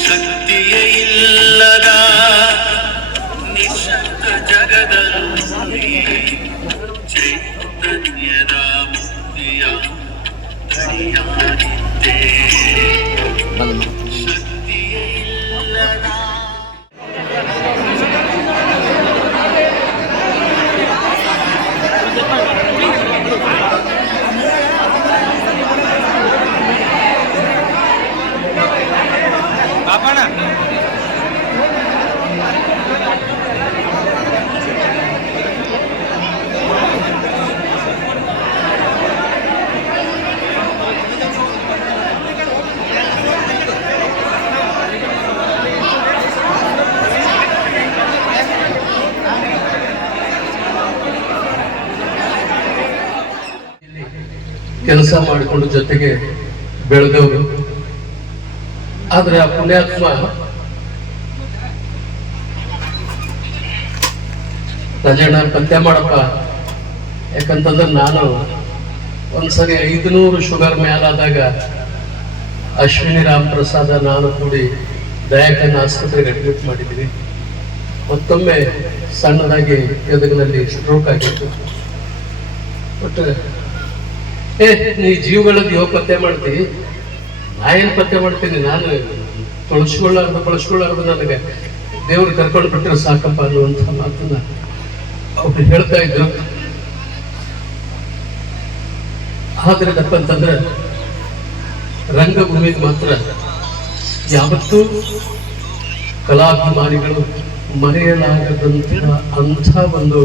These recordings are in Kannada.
ಶಕ್ತಿಯೇ ಇಲ್ಲದ ನಿಶಬ್ದ ಜಗದಲ್ಲಿ ಚೈತನ್ಯದ ಮುಕ್ತಿಯ ಧ್ವನಿಯಾಗಿದ್ದೆ ಕೆಲಸ ಮಾಡಿಕೊಂಡು ಜೊತೆಗೆ ಬೆಳೆದವರು. ಆದ್ರೆ ಆ ಪುಣ್ಯಾತ್ಮ ರಾಜಣ್ಣ ಪಂದ್ಯ ಮಾಡಪ್ಪ. ಯಾಕಂತಂದ್ರೆ ನಾನು ಒಂದ್ಸರಿ ಐದುನೂರು ಶುಗರ್ ಮೇಲಾದಾಗ ಅಶ್ವಿನಿ ರಾಮ್ ಪ್ರಸಾದ ನಾನು ಕೂಡಿ ದಯಾಕನ್ ಆಸ್ಪತ್ರೆಗೆ ಅಡ್ಮಿಟ್ ಮಾಡಿದ್ದೀನಿ. ಮತ್ತೊಮ್ಮೆ ಸಣ್ಣದಾಗಿ ಎದುರಿನಲ್ಲಿ ಸ್ಟ್ರೋಕ್ ಆಗಿತ್ತು. ಬಟ್ ಏ, ನೀ ಜೀವಗಳದ್ದು ಯಾವ ಪತ್ತೆ ಮಾಡ್ತಿ? ನಾ ಏನ್ ಪತ್ತೆ ಮಾಡ್ತೀನಿ ನಾನು. ತೊಳಸ್ಕೊಳ್ಳಾರ್ದು, ಬಳಸ್ಕೊಳ್ಳಾರ್ದು ನನಗೆ. ದೇವ್ರು ಕರ್ಕೊಂಡು ಬಿಟ್ಟರೆ ಸಾಕಪ್ಪ ಅನ್ನುವಂಥ ಮಾತನ್ನ ಅವ್ರು ಹೇಳ್ತಾ ಇದ್ರು. ಆದ್ರೆ ಅಂತಂದ್ರೆ, ರಂಗಭೂಮಿಗೆ ಮಾತ್ರ ಯಾವತ್ತೂ ಕಲಾಭಿಮಾನಿಗಳು ಮರೆಯಲಾಗದಂತಹ ಅಂಥ ಒಂದು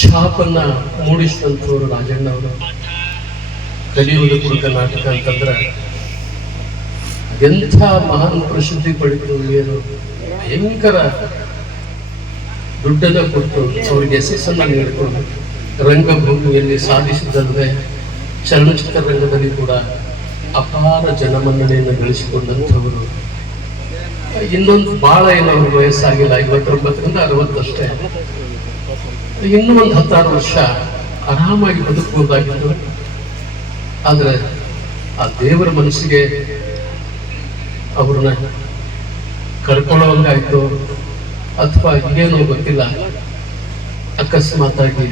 ಛಾಪನ್ನ ಮೂಡಿಸಿದಂಥವ್ರು ರಾಜಣ್ಣ ಅವರು ಕಲಿಯುವುದು ಕುರಿತ ನಾಟಕ ಅಂತಂದ್ರೆ ಎಂಥ ಮಹಾನ್ ಪ್ರಸಿದ್ಧಿ ಪಡೆದು ಏನು? ಭಯಂಕರ ದುಡ್ಡನ್ನ ಕೊಟ್ಟು ಅವ್ರಿಗೆ ಯಶಸ್ಸನ್ನು ನೀಡಿಕೊಂಡು ರಂಗಭೂಮಿಯಲ್ಲಿ ಸಾಧಿಸಿದ್ದಲ್ಲದೆ ಚಲನಚಿತ್ರ ರಂಗದಲ್ಲಿ ಕೂಡ ಅಪಾರ ಜನಮನ್ನಣೆಯನ್ನು ಗಳಿಸಿಕೊಂಡಂಥವರು ಇನ್ನೊಂದು ಭಾಳ ಏನವ್ರ ವಯಸ್ಸಾಗಿಲ್ಲ, ಐವತ್ತೊಂಬತ್ತರಿಂದ ಅರವತ್ತಷ್ಟೇ. ಇನ್ನೂ ಒಂದು ಹತ್ತಾರು ವರ್ಷ ಆರಾಮಾಗಿ ಬದುಕಬಹುದಾಗಿತ್ತು. ಆದ್ರೆ ಆ ದೇವರ ಮನಸ್ಸಿಗೆ ಅವ್ರನ್ನ ಕರ್ಕೊಳ್ಳೋಂಗಾಯ್ತು ಅಥವಾ ಏನೋ ಗೊತ್ತಿಲ್ಲ. ಅಕಸ್ಮಾತಾಗಿ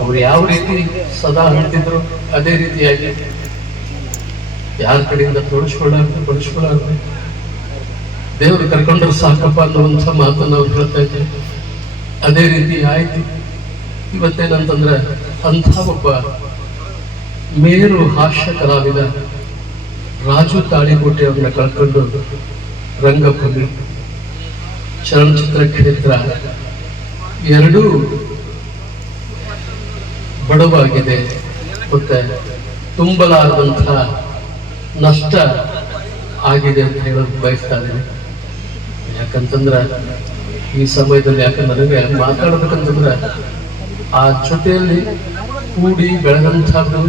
ಅವ್ರು ಯಾವ ರೀತಿ ಸದಾ ಹೇಳ್ತಿದ್ರು, ಅದೇ ರೀತಿಯಾಗಿ ಯಾರ ಕಡೆಯಿಂದ ತೋರಿಸ್ಕೊಳ್ಳಾರ್ದು ಬಳಸ್ಕೊಳ್ಳಾರ್ದು ದೇವರು ಕರ್ಕೊಂಡ್ರೆ ಸಾಕಪ್ಪ ಅನ್ನೋ ಮಾತನ್ನು ಅವ್ರು ಹೇಳ್ತಾ ಇದ್ದಾರೆ ಅದೇ ರೀತಿ ಆಯ್ತು. ಇವತ್ತೇನಂತಂದ್ರೆ ಅಂಥ ಒಬ್ಬ ಮೇರು ಹಾಸ್ಯ ಕಲಾವಿದ ರಾಜು ತಾಳಿಕೋಟೆ ಅವ್ರನ್ನ ಕಳ್ಕೊಂಡು ರಂಗಭೂಮಿ, ಚಲನಚಿತ್ರ ಕ್ಷೇತ್ರ, ಎರಡೂ ಬಡವಾಗಿದೆ ಮತ್ತೆ ತುಂಬಲಾರದಂಥ ನಷ್ಟ ಆಗಿದೆ ಅಂತ ಹೇಳೋದು ಬಯಸ್ತಾ ಇದ್ದೀನಿ. ಯಾಕಂತಂದ್ರೆ ಈ ಸಮಯದಲ್ಲಿ ಯಾಕಂದ್ರೆ ನನಗೆ ಮಾತಾಡ್ಬೇಕಂತಂದ್ರೆ ಆ ಜೊತೆಯಲ್ಲಿ ಕೂಡಿ ಬೆಳೆದಂಥದ್ದು,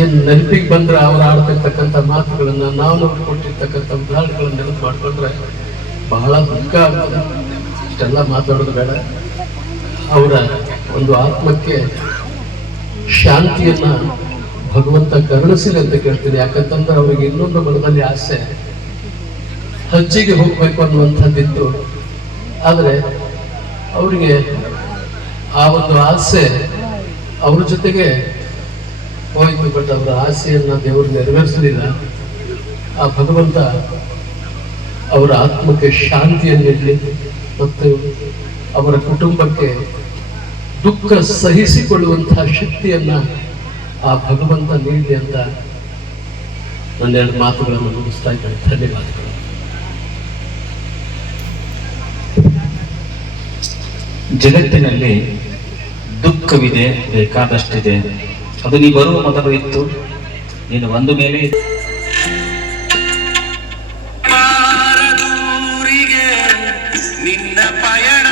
ಏನ್ ನೆನಪಿಗೆ ಬಂದ್ರೆ ಅವ್ರು ಆಡ್ತಿರ್ತಕ್ಕಂಥ ಮಾತುಗಳನ್ನ ನಾವು ಕೊಟ್ಟಿರ್ತಕ್ಕಂಥ ಉದಾಹರಣೆಗಳನ್ನ ನೆನಪು ಮಾಡಿಕೊಂಡ್ರೆ ಬಹಳ ದುಃಖ ಆಗ್ತದೆ ಇಷ್ಟೆಲ್ಲ ಮಾತಾಡೋದು ಬೇಡ. ಅವರ ಒಂದು ಆತ್ಮಕ್ಕೆ ಶಾಂತಿಯನ್ನ ಭಗವಂತ ಕರುಣಿಸಿದೆ ಅಂತ ಕೇಳ್ತೀನಿ. ಯಾಕಂತಂದ್ರೆ ಅವ್ರಿಗೆ ಇನ್ನೊಂದು ಮನದಲ್ಲಿ ಆಸೆ ಹಜ್ಜಿಗೆ ಹೋಗ್ಬೇಕು ಅನ್ನುವಂಥದ್ದಿತ್ತು. ಆದ್ರೆ ಅವರಿಗೆ ಆ ಒಂದು ಆಸೆ ಅವ್ರ ಜೊತೆಗೆ ಹೋಯಿತು ಬಟ್ ಅವರ ಆಸೆಯನ್ನ ದೇವರು ನೆರವೇರಿಸಲಿಲ್ಲ. ಆ ಭಗವಂತ ಅವರ ಆತ್ಮಕ್ಕೆ ಶಾಂತಿಯನ್ನಿರಲಿ ಮತ್ತು ಅವರ ಕುಟುಂಬಕ್ಕೆ ದುಃಖ ಸಹಿಸಿಕೊಳ್ಳುವಂತಹ ಶಕ್ತಿಯನ್ನ ಆ ಭಗವಂತ ನೀಡಲಿ ಅಂತ ನನ್ನೆರಡು ಮಾತುಗಳನ್ನು ಮುಗಿಸ್ತಾ ಇದ್ದೇನೆ. ಧನ್ಯವಾದಗಳು. ಜಗತ್ತಿನಲ್ಲಿ ದುಃಖವಿದೆ ಬೇಕಾದಷ್ಟಿದೆ. ಅದು ನೀ ಬರುವ ಮೊದಲು ಇತ್ತು. ನೀನು ಒಂದು ಮೇಲೆ ನಿನ್ನ ಪಯಣ